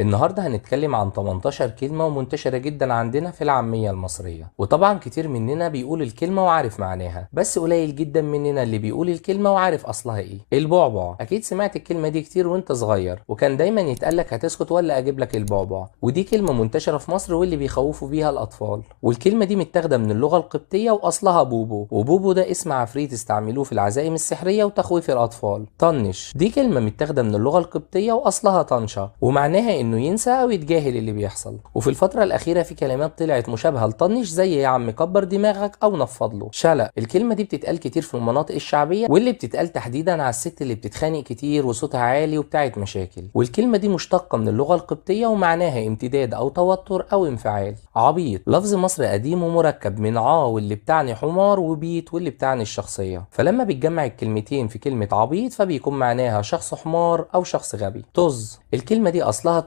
النهاردة هنتكلم عن 18 كلمة ومنتشرة جدا عندنا في العامية المصرية، وطبعا كتير مننا بيقول الكلمة وعارف معناها، بس قليل جدا مننا اللي بيقول الكلمة وعارف أصلها إيه. البعبع، أكيد سمعت الكلمة دي كتير وأنت صغير، وكان دايما يتقالك هتسكت ولا أجيب لك البعبع، ودي كلمة منتشرة في مصر واللي بيخوفوا بيها الأطفال. والكلمة دي متاخدة من اللغة القبطية وأصلها بوبو، وبوبو ده اسم عفريت استعملوه في العزائم السحرية وتخويف الأطفال. طنش، دي كلمة متاخدة من اللغة القبطية وأصلها طنشة، ومعناها إنه ينسى أو يتجاهل اللي بيحصل. وفي الفترة الأخيرة في كلمات طلعت مشابهة لطنش، زي يا عم كبر دماغك أو نفض له. شلق، الكلمة دي بتتقال كتير في المناطق الشعبية، واللي بتتقال تحديدا على الست اللي بتتخانق كتير وصوتها عالي وبتاعت مشاكل. والكلمة دي مشتقة من اللغة القبطية ومعناها امتداد أو توتر أو انفعال. عبيط، لفظ مصري قديم ومركب من واللي بتعني حمار وبيت واللي بتعني الشخصية، فلما بتجمع الكلمتين في كلمة عبيط فبيكون معناها شخص حمار أو شخص غبي. طز، الكلمة دي أصلها